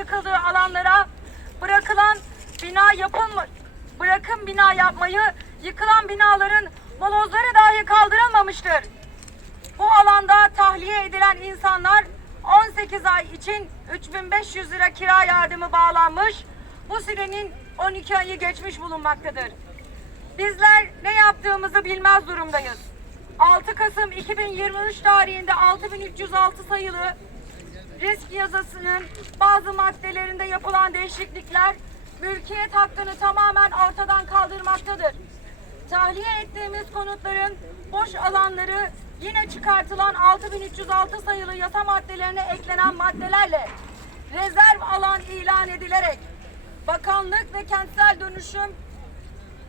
yıkıldığı alanlara bırakılan bina yapılma bırakın bina yapmayı yıkılan binaların molozları dahi kaldırılmamıştır. Bu alanda tahliye edilen insanlar 18 ay için 3500 lira kira yardımı bağlanmış. Bu sürenin 12 ayı geçmiş bulunmaktadır. Bizler ne yaptığımızı bilmez durumdayız. 6 Kasım 2023 tarihinde 6306 sayılı risk yazısının bazı maddelerinde yapılan değişiklikler mülkiyet hakkını tamamen ortadan kaldırmaktadır. Tahliye ettiğimiz konutların boş alanları yine çıkartılan 6306 sayılı yasa maddelerine eklenen maddelerle rezerv alan ilan edilerek Bakanlık ve Kentsel Dönüşüm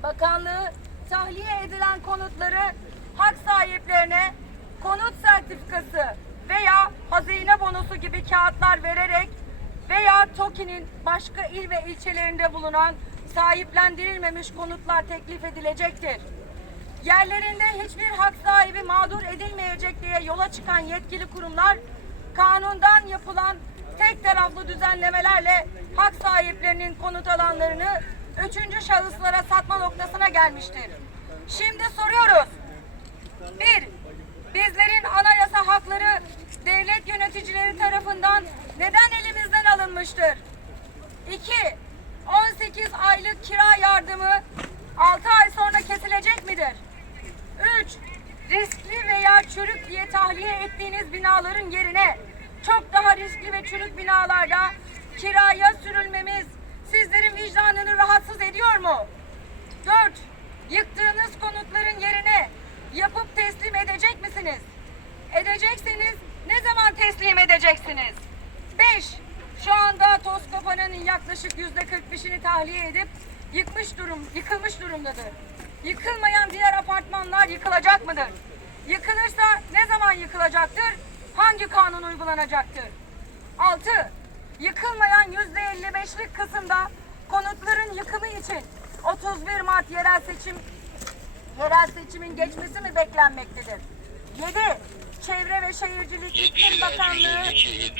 Bakanlığı tahliye edilen konutları hak sahiplerine konut sertifikası bonosu gibi kağıtlar vererek veya TOKİ'nin başka il ve ilçelerinde bulunan sahiplendirilmemiş konutlar teklif edilecektir. Yerlerinde hiçbir hak sahibi mağdur edilmeyecek diye yola çıkan yetkili kurumlar kanundan yapılan tek taraflı düzenlemelerle hak sahiplerinin konut alanlarını üçüncü şahıslara satma noktasına gelmiştir. Şimdi soruyoruz. Bir, bizlerin anayasa hakları devlet yöneticileri tarafından neden elimizden alınmıştır? 2. 18 aylık kira yardımı 6 ay sonra kesilecek midir? 3. Riskli veya çürük diye tahliye ettiğiniz binaların yerine çok daha riskli ve çürük binalarda kiraya sürülmemiz sizlerin vicdanını rahatsız ediyor mu? 4. Yıktığınız konutların yerine yaklaşık yüzde 45'ini tahliye edip yıkmış durum, yıkılmış durumdadır. Yıkılmayan diğer apartmanlar yıkılacak mıdır? Yıkılırsa ne zaman yıkılacaktır? Hangi kanun uygulanacaktır? 6. Yıkılmayan yüzde 55'lik kısımda konutların yıkımı için 31 Mart yerel seçim yerel seçimin geçmesi mi beklenmektedir? 7. Çevre ve Şehircilik İklim Bakanlığı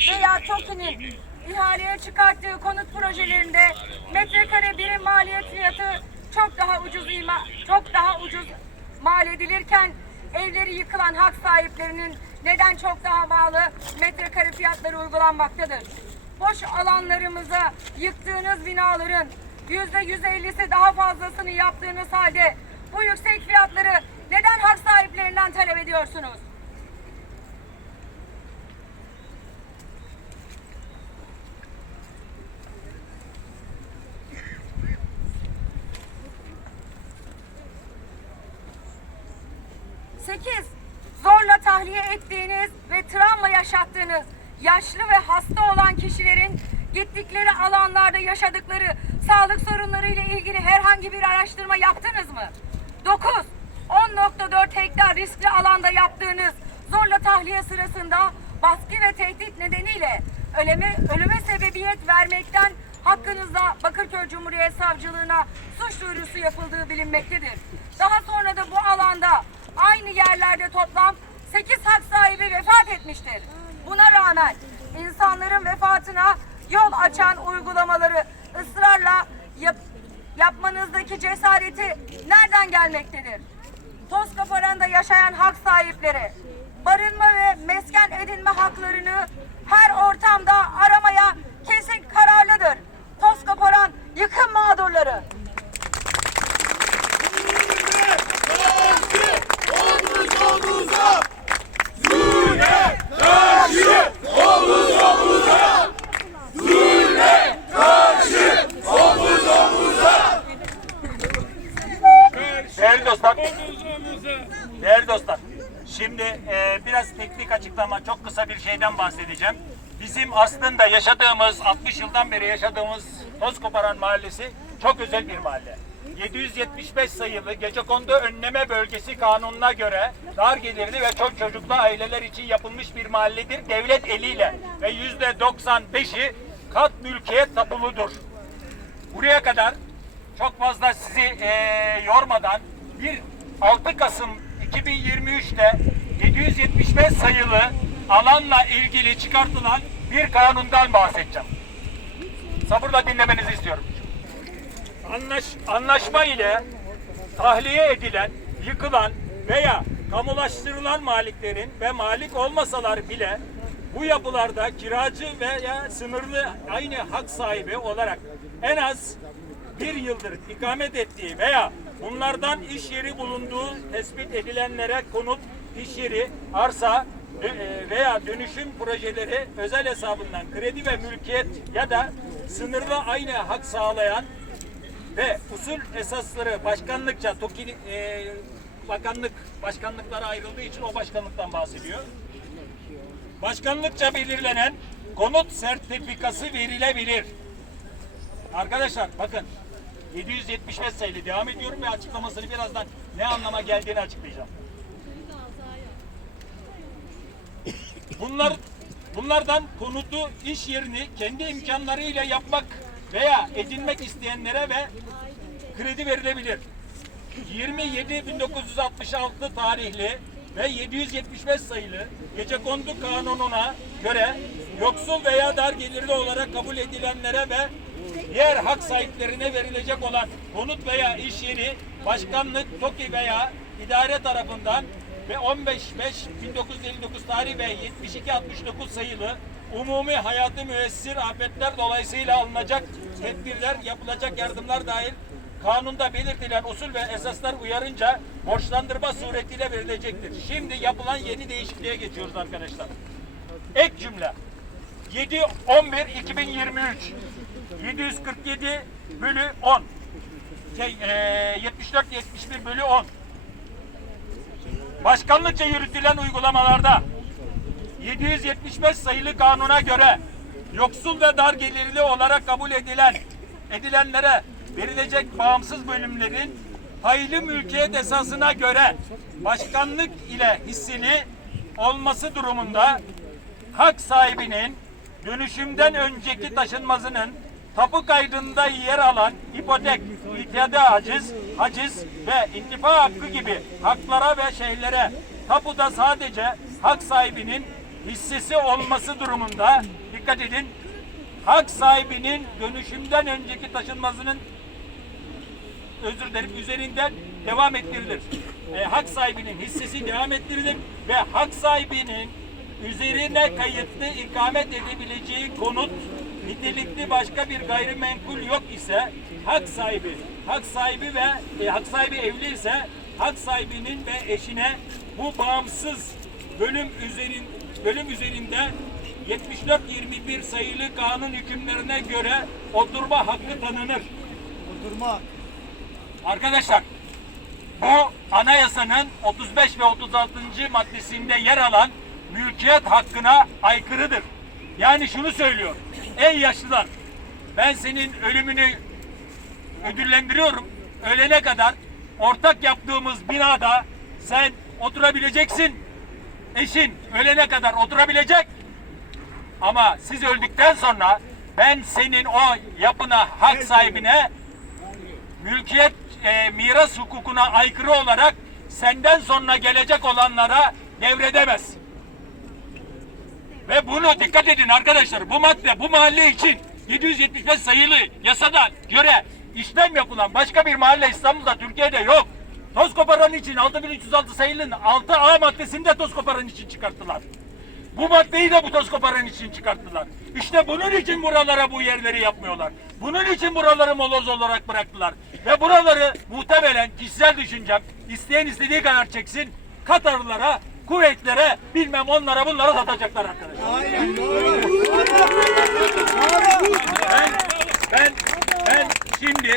veya TOKİ'nin ihaleye çıkarttığı konut projelerinde metrekare birim maliyet fiyatı çok daha ucuz ima, çok daha ucuz mal edilirken evleri yıkılan hak sahiplerinin neden çok daha bağlı metrekare fiyatları uygulanmaktadır? Boş alanlarımıza yıktığınız binaların yüzde yüz ellisi daha fazlasını yaptığınız halde bu yüksek fiyatları neden hak sahiplerinden talep ediyorsunuz? Sekiz, zorla tahliye ettiğiniz ve travma yaşattığınız yaşlı ve hasta olan kişilerin gittikleri alanlarda yaşadıkları sağlık sorunları ile ilgili herhangi bir araştırma yaptınız mı? 9. 10.4 hektar riskli alanda yaptığınız zorla tahliye sırasında baskı ve tehdit nedeniyle ölüme, ölüme sebebiyet vermekten hakkınızda Bakırköy Cumhuriyet Savcılığına suç duyurusu yapıldığı bilinmektedir. Daha sonra da bu alanda aynı yerlerde toplam 8 hak sahibi vefat etmiştir. Buna rağmen insanların vefatına yol açan uygulamaları ısrarla yap, yapmanızdaki cesareti nereden gelmektedir? Toskaparan'da yaşayan hak sahipleri barınma ve mesken edinme haklarını her ortamda aramaya kesin kararlıdır. Toskaparan yıkım mağdurları. Değerli dostlar, şimdi e, biraz teknik açıklama, çok kısa bir şeyden bahsedeceğim. Bizim aslında yaşadığımız, 60 yıldan beri yaşadığımız Tozkoparan Mahallesi çok özel bir mahalle. 775 sayılı Gecekondu Önleme Bölgesi kanununa göre dar gelirli ve çok çocuklu aileler için yapılmış bir mahalledir devlet eliyle ve yüzde 95'i kat mülkiyet tapuludur. Buraya kadar çok fazla sizi eee, yormadan bir 6 Kasım 2023'te 775 sayılı alanla ilgili çıkartılan bir kanundan bahsedeceğim. sabırla dinlemenizi istiyorum. Anlaş, anlaşma ile tahliye edilen, yıkılan veya kamulaştırılan maliklerin ve malik olmasalar bile bu yapılarda kiracı veya sınırlı aynı hak sahibi olarak en az bir yıldır ikamet ettiği veya bunlardan iş yeri bulunduğu tespit edilenlere konut, iş yeri, arsa e, veya dönüşüm projeleri özel hesabından kredi ve mülkiyet ya da sınırlı aynı hak sağlayan ve usul esasları başkanlıkça TOKİ e, bakanlık başkanlıklara ayrıldığı için o başkanlıktan bahsediyor. Başkanlıkça belirlenen konut sertifikası verilebilir. Arkadaşlar bakın 775 sayılı devam ediyorum ve açıklamasını birazdan ne anlama geldiğini açıklayacağım. Bunlar bunlardan konutu iş yerini kendi imkanlarıyla yapmak veya edinmek isteyenlere ve kredi verilebilir. 27.1966 tarihli ve 775 sayılı Gecekondu Kanunu'na göre yoksul veya dar gelirli olarak kabul edilenlere ve diğer hak sahiplerine verilecek olan konut veya iş yeri başkanlık, TOKİ veya idare tarafından ve 15-5-1959 tarih ve 72-69 sayılı umumi hayatı müessir afetler dolayısıyla alınacak tedbirler, yapılacak yardımlar dahil kanunda belirtilen usul ve esaslar uyarınca borçlandırma suretiyle verilecektir. Şimdi yapılan yeni değişikliğe geçiyoruz arkadaşlar. Ek cümle. 7 11 2023 747 bölü 10 şey, e, 74 71 bölü 10 Başkanlıkça yürütülen uygulamalarda 775 sayılı kanuna göre yoksul ve dar gelirli olarak kabul edilen edilenlere verilecek bağımsız bölümlerin paylı mülkiyet esasına göre başkanlık ile hissini olması durumunda hak sahibinin dönüşümden önceki taşınmazının tapu kaydında yer alan ipotek, ityada haciz, haciz ve intifa hakkı gibi haklara ve şeylere tapuda sadece hak sahibinin hissesi olması durumunda dikkat edin hak sahibinin dönüşümden önceki taşınmazının özür dilerim üzerinden devam ettirilir. E, hak sahibinin hissesi devam ettirilir ve hak sahibinin üzerine kayıtlı ikamet edebileceği konut nitelikli başka bir gayrimenkul yok ise hak sahibi hak sahibi ve e, hak sahibi evli ise hak sahibinin ve eşine bu bağımsız bölüm üzerin bölüm üzerinde 74-21 sayılı kanun hükümlerine göre oturma hakkı tanınır. Durma. Arkadaşlar bu anayasanın 35 ve 36. maddesinde yer alan mülkiyet hakkına aykırıdır. Yani şunu söylüyor. Ey yaşlılar ben senin ölümünü ödüllendiriyorum. Ölene kadar ortak yaptığımız binada sen oturabileceksin. Eşin ölene kadar oturabilecek. Ama siz öldükten sonra ben senin o yapına hak sahibine mülkiyet e, miras hukukuna aykırı olarak senden sonra gelecek olanlara devredemez. Ve bunu dikkat edin arkadaşlar. Bu madde bu mahalle için 775 sayılı yasada göre işlem yapılan başka bir mahalle İstanbul'da Türkiye'de yok. Toz koparan için 6306 sayılının 6A maddesini de toz koparan için çıkarttılar. Bu maddeyi de bu toz koparan için çıkarttılar. İşte bunun için buralara bu yerleri yapmıyorlar. Bunun için buraları moloz olarak bıraktılar. Ve buraları muhtemelen kişisel düşüncem isteyen istediği kadar çeksin. Katarlılara, kuvvetlere, bilmem onlara bunlara satacaklar arkadaşlar. Aynen. Ben, ben, ben şimdi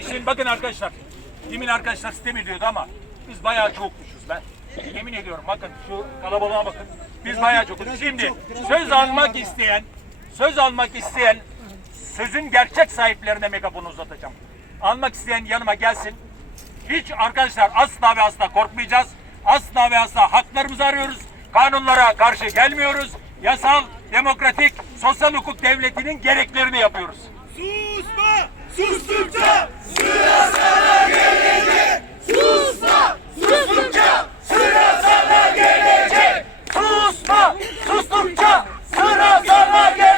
işin bakın arkadaşlar. Demin arkadaşlar sistem ediyordu ama biz bayağı çokmuşuz ben. Yemin ediyorum bakın şu kalabalığa bakın. Biz bayağı çokuz. Şimdi söz almak isteyen, söz almak isteyen sözün gerçek sahiplerine megafonu uzatacağım. Almak isteyen yanıma gelsin. Hiç arkadaşlar asla ve asla korkmayacağız. Asla ve asla haklarımızı arıyoruz. Kanunlara karşı gelmiyoruz. Yasal, demokratik, sosyal hukuk devletinin gereklerini yapıyoruz. Susma! Sustukça sıra sana gelecek! Susma! Sustukça Sustukça sıra sana gelecek!